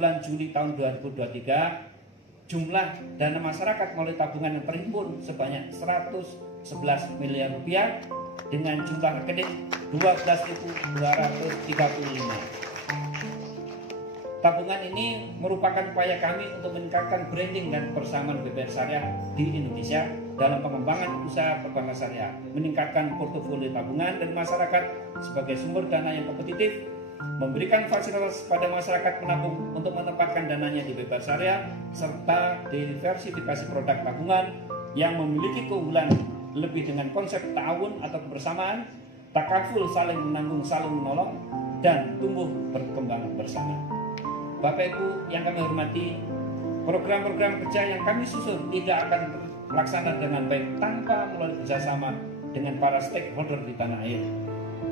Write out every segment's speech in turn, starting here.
bulan Juli tahun 2023, jumlah dana masyarakat melalui tabungan yang terhimpun sebanyak 111 miliar rupiah dengan jumlah rekening 12.235. Tabungan ini merupakan upaya kami untuk meningkatkan branding dan kebersamaan BPR Syariah di Indonesia dalam pengembangan usaha perbankan syariah, meningkatkan portofolio tabungan dan masyarakat sebagai sumber dana yang kompetitif, memberikan fasilitas pada masyarakat penabung untuk menempatkan dananya di BPR Syariah, serta diversifikasi produk tabungan yang memiliki keunggulan lebih dengan konsep ta'awun atau kebersamaan, takaful saling menanggung saling menolong, dan tumbuh berkembang bersama. Bapak Ibu yang kami hormati, program-program kerja yang kami susun tidak akan terlaksana dengan baik tanpa melalui kerjasama dengan para stakeholder di tanah air.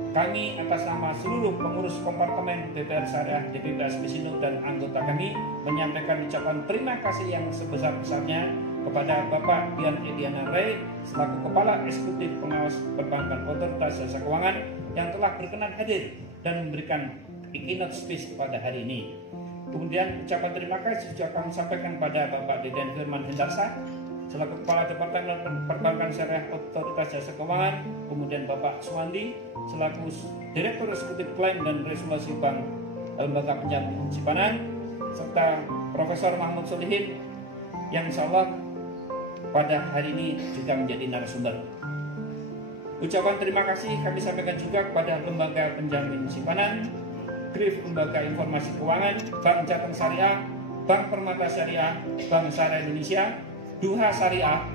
Kami atas nama seluruh pengurus kompartemen BPR Syariah DPP Aspesindo dan anggota kami menyampaikan ucapan terima kasih yang sebesar-besarnya kepada Bapak Dian Ediana Ray selaku Kepala Eksekutif Pengawas Perbankan Otoritas Jasa Keuangan yang telah berkenan hadir dan memberikan keynote speech pada hari ini. Kemudian ucapan terima kasih juga kami sampaikan pada Bapak Deden Firman Hendarsa selaku Kepala Departemen Perbankan Syariah Otoritas Jasa Keuangan, kemudian Bapak Suwandi selaku Direktur Eksekutif Klaim dan Resolusi Bank Lembaga Penjamin Simpanan, serta Profesor Mahmud Solihin yang insya Allah pada hari ini juga menjadi narasumber. Ucapan terima kasih kami sampaikan juga kepada Lembaga Penjamin Simpanan, GRIF Lembaga Informasi Keuangan, Bank Jateng Syariah, Bank Permata Syariah, Bank Syariah Indonesia, Duha Syariah,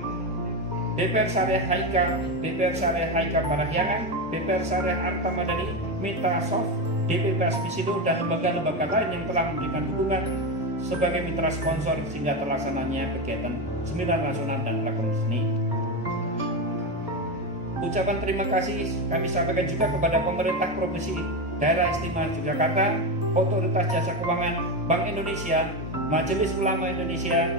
BPR Syariah Haika, BPR Syariah Haika Parahyangan, BPR Syariah Arta Madani, Mitra Soft, DPP Aspesindo, dan lembaga-lembaga lain yang telah memberikan dukungan sebagai mitra sponsor sehingga terlaksananya kegiatan seminar nasional dan rakornas ini. Ucapan terima kasih kami sampaikan juga kepada pemerintah Provinsi Daerah Istimewa Yogyakarta, Otoritas Jasa Keuangan, Bank Indonesia, Majelis Ulama Indonesia,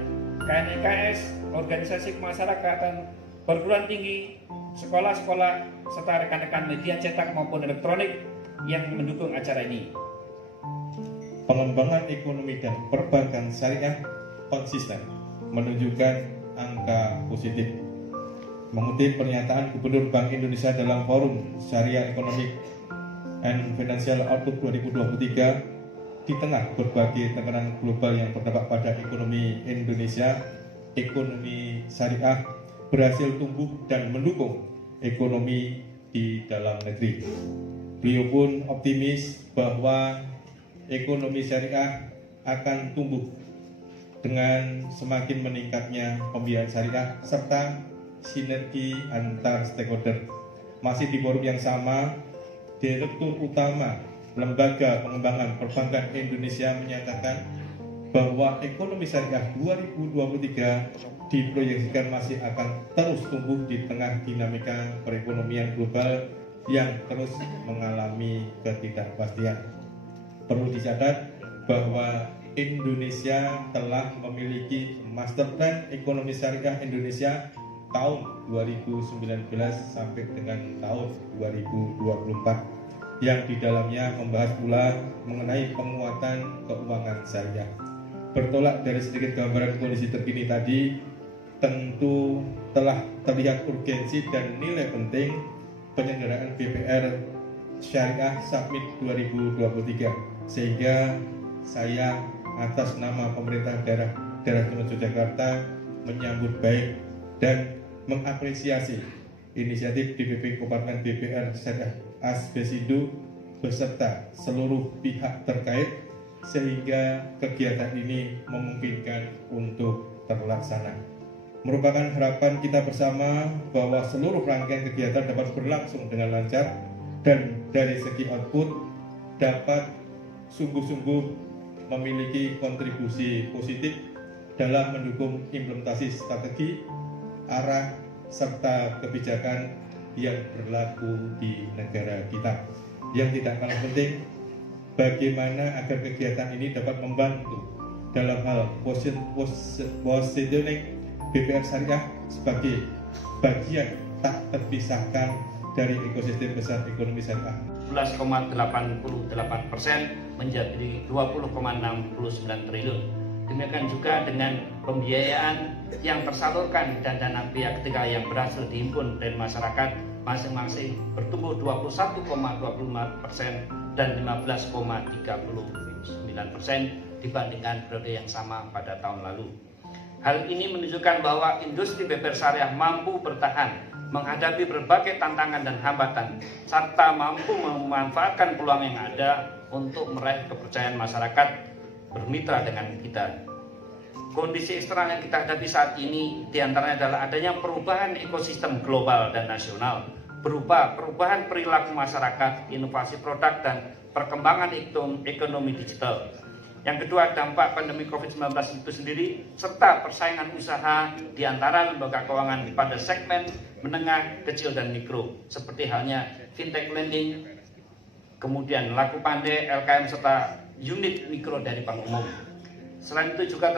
KNIKS, organisasi kemasyarakatan, perguruan tinggi, sekolah-sekolah, serta rekan-rekan media cetak maupun elektronik yang mendukung acara ini. Pengembangan ekonomi dan perbankan syariah konsisten menunjukkan angka positif. Mengutip pernyataan Gubernur Bank Indonesia dalam Forum Syariah Economic and Financial Outlook 2023, di tengah berbagai tekanan global yang berdampak pada ekonomi Indonesia, ekonomi syariah berhasil tumbuh dan mendukung ekonomi di dalam negeri. Beliau pun optimis bahwa ekonomi syariah akan tumbuh dengan semakin meningkatnya pembiayaan syariah serta sinergi antar stakeholder. Masih di forum yang sama, Direktur Utama Lembaga Pengembangan Perbankan Indonesia menyatakan bahwa ekonomi syariah 2023 diproyeksikan masih akan terus tumbuh di tengah dinamika perekonomian global yang terus mengalami ketidakpastian. Perlu dicatat bahwa Indonesia telah memiliki Master Plan Ekonomi Syariah Indonesia tahun 2019 sampai dengan tahun 2024 yang di dalamnya membahas pula mengenai penguatan keuangan syariah. Bertolak dari sedikit gambaran kondisi terkini tadi, tentu telah terlihat urgensi dan nilai penting penyelenggaraan BPR Syariah Summit 2023, sehingga saya atas nama pemerintah daerah Yogyakarta menyambut baik dan mengapresiasi inisiatif DPP Kompartemen BPR Syariah Aspesindo beserta seluruh pihak terkait sehingga kegiatan ini memungkinkan untuk terlaksana. Merupakan harapan kita bersama bahwa seluruh rangkaian kegiatan dapat berlangsung dengan lancar dan dari segi output dapat sungguh-sungguh memiliki kontribusi positif dalam mendukung implementasi strategi, arah, serta kebijakan yang berlaku di negara kita. Yang tidak kalah penting, bagaimana agar kegiatan ini dapat membantu dalam hal positioning BPR Syariah sebagai bagian tak terpisahkan dari ekosistem besar ekonomi syariah. 11,88% menjadi 20,69 triliun. Demikian juga dengan pembiayaan yang tersalurkan dan dana pihak ketiga yang berhasil dihimpun dari masyarakat masing-masing bertumbuh 21,25% dan 15,39% dibandingkan periode yang sama pada tahun lalu. Hal ini menunjukkan bahwa industri beber syariah mampu bertahan menghadapi berbagai tantangan dan hambatan, serta mampu memanfaatkan peluang yang ada untuk meraih kepercayaan masyarakat bermitra dengan kita. Kondisi eksternal yang kita hadapi saat ini diantaranya adalah adanya perubahan ekosistem global dan nasional, berupa perubahan perilaku masyarakat, inovasi produk, dan perkembangan ekonomi digital. Yang kedua, dampak pandemi COVID-19 itu sendiri, serta persaingan usaha di antara lembaga keuangan pada segmen menengah, kecil, dan mikro, seperti halnya fintech lending, kemudian laku pandai, LKM, serta unit mikro dari bank umum. Selain itu juga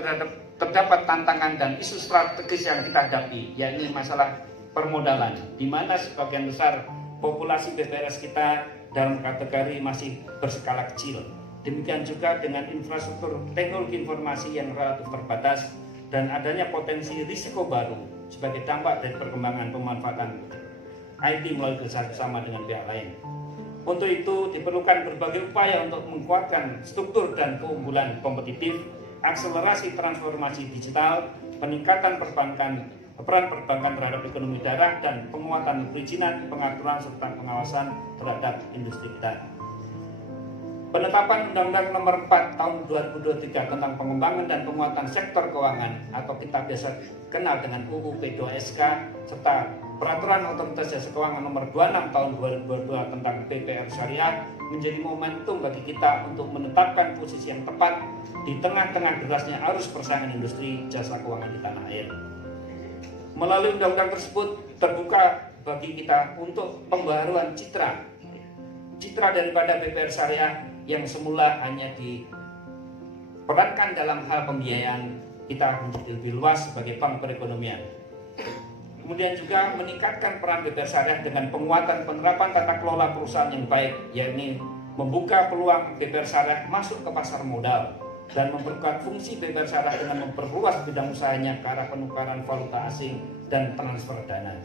terdapat tantangan dan isu strategis yang kita hadapi, yakni masalah permodalan, di mana sebagian besar populasi BPRS kita dalam kategori masih berskala kecil. Demikian juga dengan infrastruktur teknologi informasi yang relatif terbatas dan adanya potensi risiko baru sebagai dampak dari perkembangan pemanfaatan IT melalui kerjasama dengan pihak lain. Untuk itu diperlukan berbagai upaya untuk menguatkan struktur dan keunggulan kompetitif, akselerasi transformasi digital, peningkatan peran perbankan terhadap ekonomi daerah, dan penguatan perizinan, pengaturan, serta pengawasan terhadap industri kita. Penetapan Undang-Undang Nomor 4 Tahun 2023 tentang pengembangan dan penguatan sektor keuangan atau kita biasa kenal dengan UU P2SK, serta Peraturan Otoritas Jasa Keuangan Nomor 26 Tahun 2022 tentang BPR Syariah menjadi momentum bagi kita untuk menetapkan posisi yang tepat di tengah-tengah derasnya arus persaingan industri jasa keuangan di tanah air. Melalui undang-undang tersebut terbuka bagi kita untuk pembaharuan citra daripada BPR Syariah yang semula hanya diperankan dalam hal pembiayaan, kita menjadi lebih luas sebagai bank perekonomian. Kemudian juga meningkatkan peran BPR Syariah dengan penguatan penerapan tata kelola perusahaan yang baik, yakni membuka peluang BPR Syariah masuk ke pasar modal dan memperkuat fungsi BPR Syariah dengan memperluas bidang usahanya ke arah penukaran valuta asing dan transfer dana.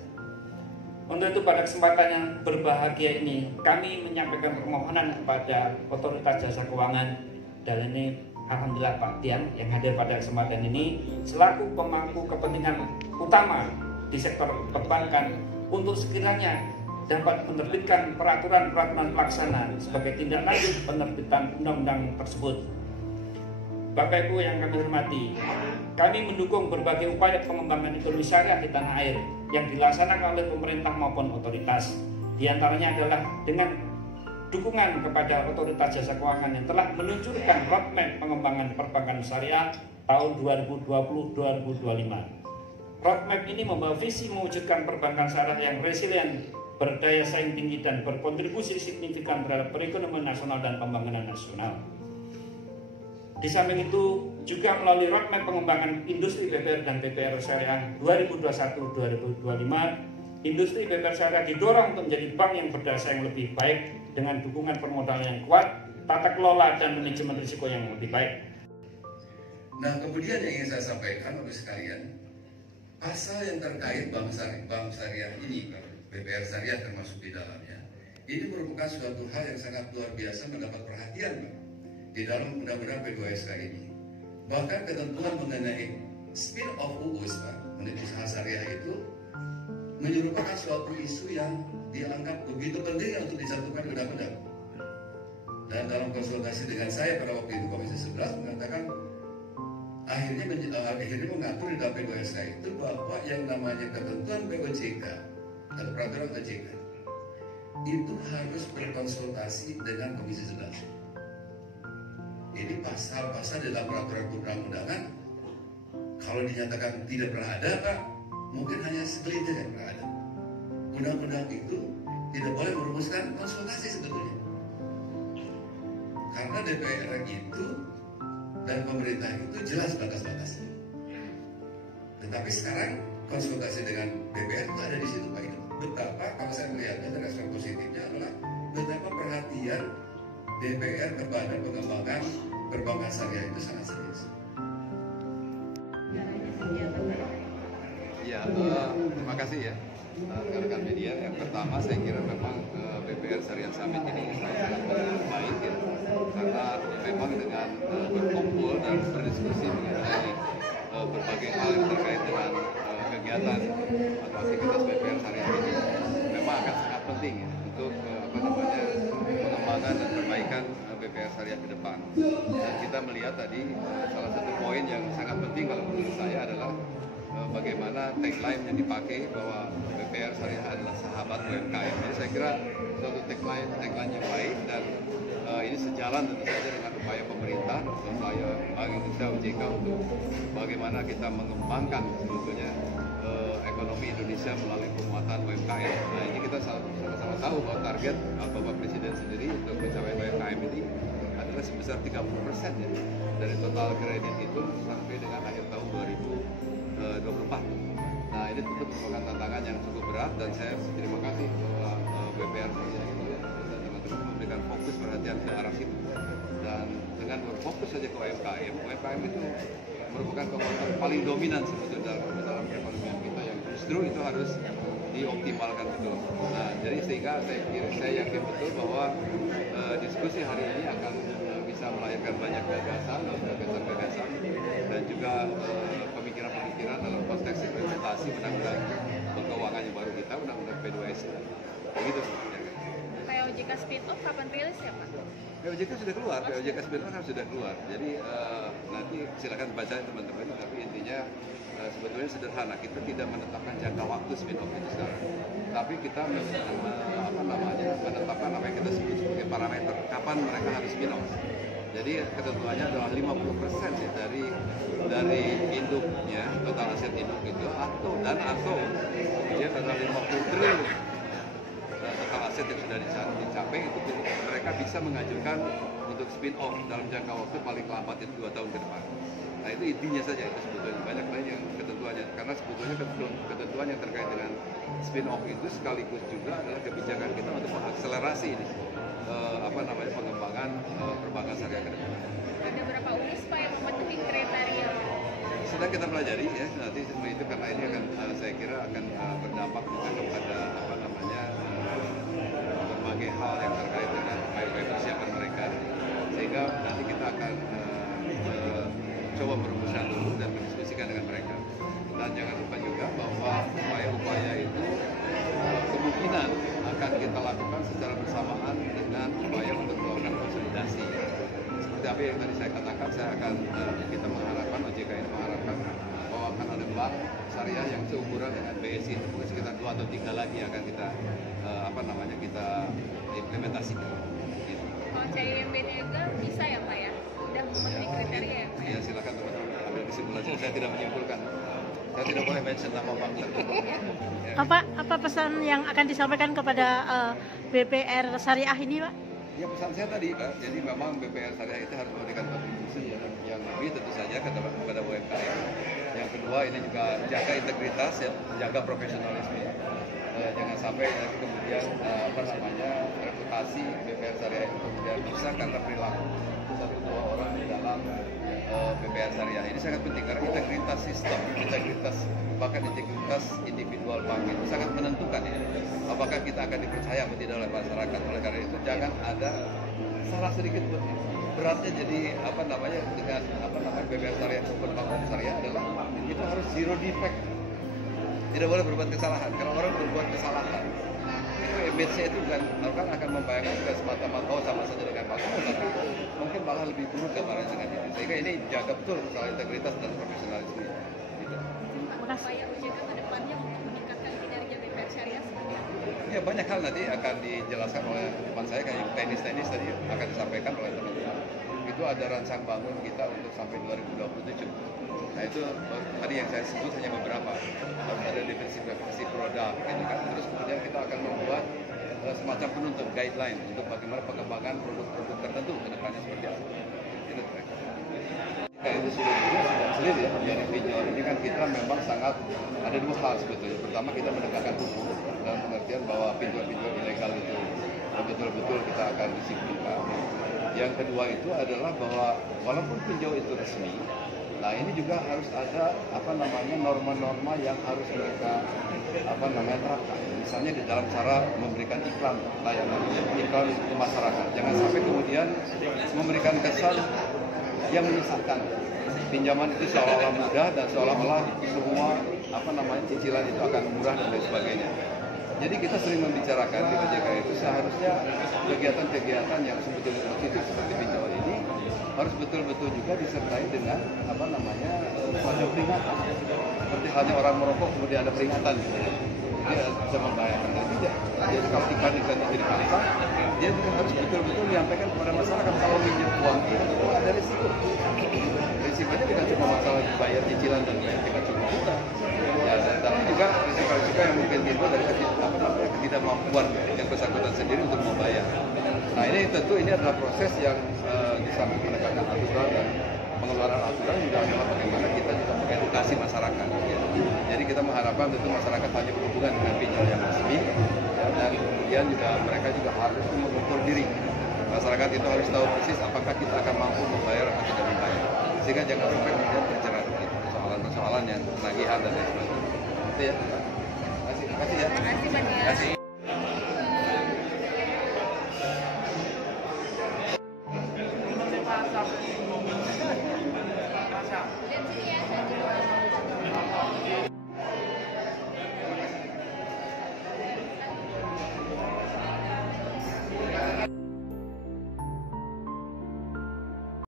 Untuk itu pada kesempatan yang berbahagia ini kami menyampaikan permohonan kepada Otoritas Jasa Keuangan, dan ini alhamdulillah Pak Tian yang hadir pada kesempatan ini selaku pemangku kepentingan utama di sektor perbankan untuk sekiranya dapat menerbitkan peraturan-peraturan pelaksana sebagai tindak lanjut penerbitan undang-undang tersebut. Bapak Ibu yang kami hormati, kami mendukung berbagai upaya pengembangan ekonomi syariah di tanah air yang dilaksanakan oleh pemerintah maupun otoritas. Di antaranya adalah dengan dukungan kepada Otoritas Jasa Keuangan yang telah meluncurkan roadmap pengembangan perbankan syariah tahun 2020-2025. Roadmap ini membawa visi mewujudkan perbankan syariah yang resilient, berdaya saing tinggi, dan berkontribusi signifikan terhadap perekonomian nasional dan pembangunan nasional. Di samping itu juga melalui roadmap pengembangan industri BPR dan BPR Syariah 2021-2025, industri BPR Syariah didorong untuk menjadi bank yang berdaya saing lebih baik dengan dukungan permodalan yang kuat, tata kelola dan manajemen risiko yang lebih baik. Nah, kemudian yang ingin saya sampaikan Bapak sekalian, pasal yang terkait bank syariah ini, BPR Syariah termasuk di dalamnya, ini merupakan suatu hal yang sangat luar biasa mendapat perhatian di dalam Undang-Undang P2SK ini. Bahkan ketentuan mengenai spin-off UUS, unit usaha syariah itu merupakan suatu isu yang dianggap begitu penting untuk disatukan undang-undang. Dan dalam konsultasi dengan saya pada waktu itu Komisi 11 mengatakan akhirnya mengatur di dalam P2SK itu bahwa yang namanya ketentuan POJK atau peraturan OJK itu harus berkonsultasi dengan Komisi 11. Ini pasal-pasal dalam peraturan perundang-undangan kalau dinyatakan tidak pernah ada, Pak, mungkin hanya segelintir yang pernah ada. Undang-undang itu tidak boleh merumuskan konsultasi sebetulnya, karena DPR itu dan pemerintah itu jelas batas-batasnya. Tetapi sekarang konsultasi dengan DPR itu ada di situ, Pak. Betapa kalau saya melihatnya respon positifnya adalah betapa perhatian DPR kepada pengembangan perbankan syariah itu sangat serius. Ya, terima kasih ya rekan-rekan media. Yang pertama saya kira memang BPR Syariah Summit ini sangat baik ya, karena memang dengan berkumpul dan berdiskusi mengenai berbagai hal yang terkait dengan kegiatan atau aktivitas BPR Syariah ini memang akan sangat penting ya untuk pengembangan dan perbaikan BPR Syariah ke depan. Dan kita melihat tadi salah satu poin yang sangat penting kalau menurut saya adalah bagaimana tagline yang dipakai bahwa BPR Syariah adalah sahabat UMKM. Jadi saya kira suatu tagline yang baik, dan ini sejalan tentu saja dengan upaya pemerintah dan upaya Bank Indonesia OJK untuk bagaimana kita mengembangkan sebetulnya ekonomi Indonesia melalui penguatan UMKM. Nah, ini kita sama-sama tahu bahwa target Bapak Presiden sendiri untuk mencapai UMKM ini adalah sebesar 30% ya dari total kredit itu sampai dengan akhir tahun 2024. Nah, ini tentu merupakan tantangan yang cukup berat, dan saya terima kasih bahwa BPR itu teman-teman memberikan fokus perhatian ke arah situ. Dan dengan berfokus saja ke UMKM itu merupakan kekuatan paling dominan sebetulnya dalam perekonomian kita, yang justru itu harus dioptimalkan betul. Nah, jadi sehingga saya yakin betul bahwa diskusi hari ini akan bisa melahirkan banyak gagasan dan juga pemikiran-pemikiran dalam konteks implementasi undang-undang keuangan yang baru kita, undang-undang P2S. Begitu. POJK spin-off kapan rilis ya Pak? POJK sudah keluar, POJK spin-off sudah keluar. Jadi nanti silakan baca teman-teman, tapi intinya sebetulnya sederhana. Kita tidak menetapkan jangka waktu spin-off itu sekarang, tapi kita menetapkan apa yang kita sebut sebagai parameter kapan mereka harus spin-off. Jadi ketentuannya adalah 50% sih dari induknya, total aset induk itu, atau kemudian adalah 50 triliun total aset yang sudah dicapai, itu mereka bisa mengajukan untuk spin-off dalam jangka waktu paling lambat itu 2 tahun ke depan. Nah, itu intinya saja, itu sebetulnya banyak lain yang ketentuannya, karena sebetulnya ketentuan yang terkait dengan spin-off itu sekaligus juga adalah kebijakan kita untuk mengakselerasi ini pengembangan perbankan syariah ke depan. Ada berapa unit Pak yang memenuhi kriteria? Sedang kita pelajari ya, nanti itu karena ini akan saya kira akan berdampak juga kepada berbagai hal yang terkait dengan upaya persiapan mereka, sehingga nanti kita akan coba merumuskan dulu dan mendiskusikan dengan mereka. Dan jangan lupa juga bahwa upaya-upaya itu kemungkinan akan kita lakukan secara bersamaan dengan upaya untuk melakukan konsolidasi. Seperti apa yang tadi saya katakan, kita mengharapkan, OJK ini mengharapkan bahwa akan ada bank syariah yang seumuran dengan BSI, itu sekitar 2 atau 3 lagi akan kita kita implementasikan. Gitu. Kalau CIMB juga bisa ya Pak ya? Udah memenuhi kriteria ya Pak? Ya, silakan teman-teman ambil kesimpulan. Saya tidak menyimpulkan. Saya tidak boleh mention nama bank tertentu. Ya. Apa pesan yang akan disampaikan kepada BPR Syariah ini, Pak? Ya, pesan saya tadi, Pak. Jadi memang BPR Syariah itu harus memberikan kontribusi yang lebih tentu saja kepada UMKM. Yang kedua, ini juga jaga integritas ya, jaga profesionalisme. Jangan sampai kemudian reputasi BPR Syariah itu kemudian rusak karena perilaku 1-2 orang di dalam BPR Syariah. Ini sangat penting karena integritas sistem, bahkan integritas individual bank itu sangat menentukan ya, apakah kita akan dipercaya atau tidak oleh masyarakat. Oleh karena itu jangan ada salah sedikit pun. Beratnya jadi dengan BPR Syariah maupun bank syariah adalah itu harus zero defect. Tidak boleh berbuat kesalahan. Kalau orang berbuat kesalahan, itu image-nya itu akan membayangkan bukan semata-mata sama saja dengan makmur, tapi mungkin malah lebih buruk gambaran dengan itu. Sehingga ini jaga betul masalah integritas dan profesionalisme. Gitu. Upaya OJK ke depannya untuk meningkatkan kinerja BPR Syariah seperti apa? Ya, banyak hal nanti akan dijelaskan oleh teman saya, kayak teknis tadi akan disampaikan oleh teman-teman. Itu ada rancang bangun kita untuk sampai 2027. Nah, itu tadi yang saya sebut hanya beberapa. Harus ada diversifikasi produk, gitu kan. Terus kemudian kita akan membuat semacam penuntut guideline untuk bagaimana pengembangan produk-produk tertentu ke depannya seperti apa. Itu. Nah, itu sudah sulit ya. Jadi pinjol ini kan kita memang sangat ada 2 hal sebetulnya. Pertama, kita menegakkan hukum dalam pengertian bahwa pinjol-pinjol ilegal itu betul-betul kita akan disiplinkan. Yang kedua itu adalah bahwa walaupun pinjau itu resmi, nah ini juga harus ada norma-norma yang harus mereka terapkan. Misalnya di dalam cara memberikan iklan layanan, iklan ke masyarakat. Jangan sampai kemudian memberikan kesan yang menyesatkan. Pinjaman itu seolah-olah mudah dan seolah-olah semua cicilan itu akan murah dan lain sebagainya. Jadi kita sering membicarakan di OJK itu seharusnya kegiatan-kegiatan yang sebetulnya positif seperti pinjauan ini harus betul-betul juga disertai dengan semacam peringatan. Seperti halnya orang merokok kemudian ada peringatan, dia bisa membahayakan dan tidak. Jadi kalau iklan-iklan itu dipasang, dia juga harus betul-betul menyampaikan kepada masyarakat kalau minjem uang itu ada risiko. Risikonya bukan cuma masalah bayar cicilan dan bayar tingkat cukup kita. Ya, tapi juga risiko-risiko yang mungkin timbul dari ketidakmampuan yang bersangkutan sendiri untuk membayar. Nah ini tentu ini adalah proses yang di samping penegakan aturan dan pengeluaran aturan juga adalah bagaimana kita juga mengedukasi masyarakat. Ya. Jadi kita mengharapkan tentu masyarakat hanya berhubungan dengan pinjol yang resmi, ya, dan kemudian juga mereka juga harus mengukur diri. Masyarakat itu harus tahu persis apakah kita akan mampu membayar atau tidak membayar. Sehingga jangan sampai kemudian terjerat persoalan-persoalan yang penagihan dan lain sebagainya. Itu ya. Terima kasih ya. Terima kasih banyak.